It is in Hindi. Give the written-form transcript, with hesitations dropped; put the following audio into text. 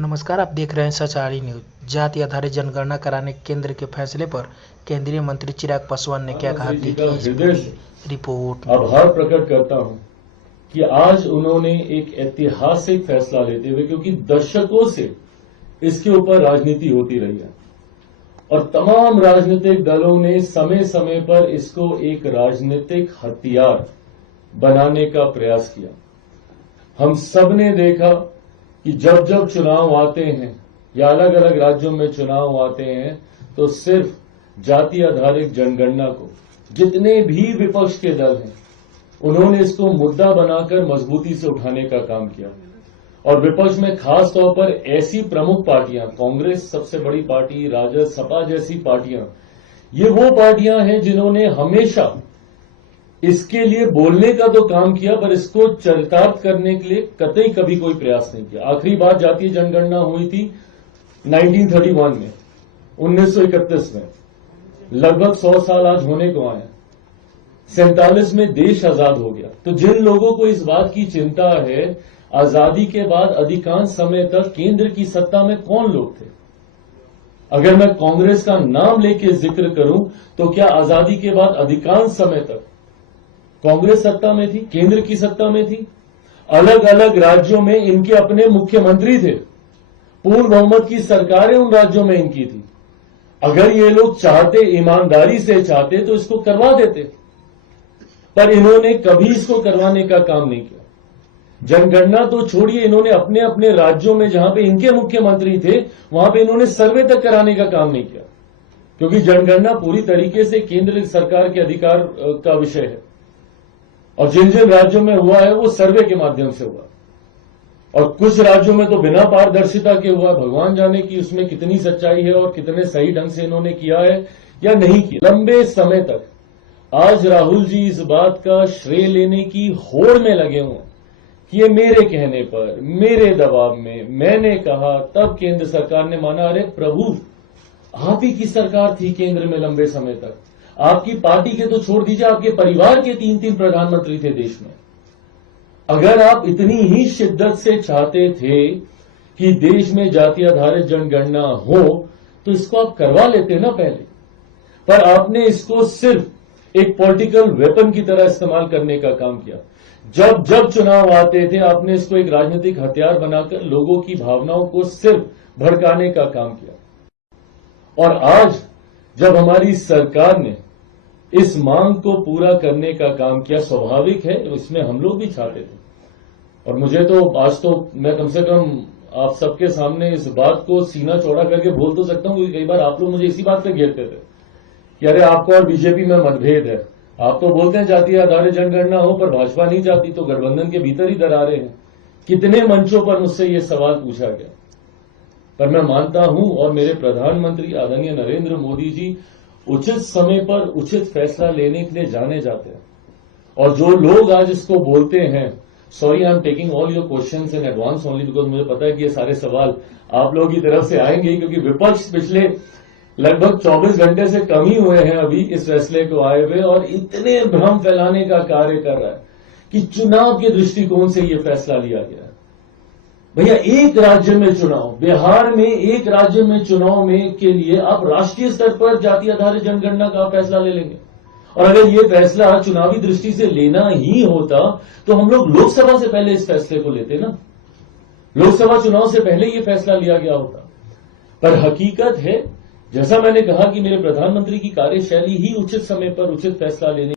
नमस्कार, आप देख रहे हैं सचारी न्यूज। जाति आधारित जनगणना कराने केंद्र के फैसले पर केंद्रीय मंत्री चिराग पासवान ने क्या कहा, देखिए इस पूरी रिपोर्ट। आभार प्रकट करता हूं कि आज उन्होंने एक ऐतिहासिक फैसला लेते हुए, क्योंकि दशकों से इसके ऊपर राजनीति होती रही है और तमाम राजनीतिक दलों ने समय समय पर इसको एक राजनीतिक हथियार बनाने का प्रयास किया। हम सबने देखा कि जब जब चुनाव आते हैं या अलग अलग राज्यों में चुनाव आते हैं तो सिर्फ जाति आधारित जनगणना को जितने भी विपक्ष के दल हैं उन्होंने इसको मुद्दा बनाकर मजबूती से उठाने का काम किया। और विपक्ष में खास तौर पर ऐसी प्रमुख पार्टियां, कांग्रेस सबसे बड़ी पार्टी, राजद, सपा जैसी पार्टियां, ये वो पार्टियां हैं जिन्होंने हमेशा इसके लिए बोलने का तो काम किया पर इसको चरितार्थ करने के लिए कतई कभी कोई प्रयास नहीं किया। आखिरी बार जातीय जनगणना हुई थी 1931 में, 1931 में, लगभग 100 साल आज होने को आए। 47 में देश आजाद हो गया। तो जिन लोगों को इस बात की चिंता है, आजादी के बाद अधिकांश समय तक केंद्र की सत्ता में कौन लोग थे? अगर मैं कांग्रेस का नाम लेके जिक्र करूं तो क्या आजादी के बाद अधिकांश समय तक कांग्रेस सत्ता में थी, केंद्र की सत्ता में थी? अलग अलग राज्यों में इनके अपने मुख्यमंत्री थे, पूर्ण बहुमत की सरकारें उन राज्यों में इनकी थी। अगर ये लोग चाहते, ईमानदारी से चाहते तो इसको करवा देते, पर इन्होंने कभी इसको करवाने का काम नहीं किया। जनगणना तो छोड़िए, इन्होंने अपने अपने राज्यों में जहां पे इनके मुख्यमंत्री थे वहां पे इन्होंने सर्वे तक कराने का काम नहीं किया, क्योंकि जनगणना पूरी तरीके से केंद्र सरकार के अधिकार का विषय है और जिन जिन राज्यों में हुआ है वो सर्वे के माध्यम से हुआ और कुछ राज्यों में तो बिना पारदर्शिता के हुआ। भगवान जाने कि उसमें कितनी सच्चाई है और कितने सही ढंग से इन्होंने किया है या नहीं किया। लंबे समय तक आज राहुल जी इस बात का श्रेय लेने की होड़ में लगे हुए हैं कि ये मेरे कहने पर, मेरे दबाव में मैंने कहा, तब केंद्र सरकार ने माना। अरे प्रभु, आप ही की सरकार थी केंद्र में लंबे समय तक। आपकी पार्टी के तो छोड़ दीजिए, आपके परिवार के 3-3 प्रधानमंत्री थे देश में। अगर आप इतनी ही शिद्दत से चाहते थे कि देश में जाति आधारित जनगणना हो तो इसको आप करवा लेते ना पहले, पर आपने इसको सिर्फ एक पॉलिटिकल वेपन की तरह इस्तेमाल करने का काम किया। जब जब चुनाव आते थे आपने इसको एक राजनीतिक हथियार बनाकर लोगों की भावनाओं को सिर्फ भड़काने का काम किया। और आज जब हमारी सरकार ने इस मांग को पूरा करने का काम किया, स्वाभाविक है इसमें हम लोग भी चाहते थे। और मुझे तो आज तो मैं कम से कम आप सबके सामने इस बात को सीना चौड़ा करके बोल तो सकता हूं, क्योंकि कई बार आप लोग मुझे इसी बात पे घेरते थे कि अरे आपको और बीजेपी में मतभेद है। आप तो बोलते हैं जातीय आधारित जनगणना हो पर भाजपा नहीं चाहती, तो गठबंधन के भीतर ही दरारें हैं। कितने मंचों पर मुझसे ये सवाल पूछा गया, पर मैं मानता हूं और मेरे प्रधानमंत्री आदरणीय नरेंद्र मोदी जी उचित समय पर उचित फैसला लेने के लिए जाने जाते हैं। और जो लोग आज इसको बोलते हैं, sorry I am taking all your questions in advance only because मुझे पता है कि ये सारे सवाल आप लोगों की तरफ से आएंगे, क्योंकि विपक्ष पिछले लगभग 24 घंटे से कम ही हुए हैं अभी इस फैसले को आए हुए और इतने भ्रम फैलाने का कार्य कर रहा है कि चुनाव के दृष्टिकोण से ये फैसला लिया गया है। भैया, एक राज्य में चुनाव, बिहार में एक राज्य में चुनाव में के लिए आप राष्ट्रीय स्तर पर जाति आधारित जनगणना का फैसला ले लेंगे। और अगर ये फैसला चुनावी दृष्टि से लेना ही होता तो हम लोग लोकसभा से पहले इस फैसले को लेते ना, लोकसभा चुनाव से पहले ये फैसला लिया गया होता। पर हकीकत है, जैसा मैंने कहा कि मेरे प्रधानमंत्री की कार्यशैली ही उचित समय पर उचित फैसला लेने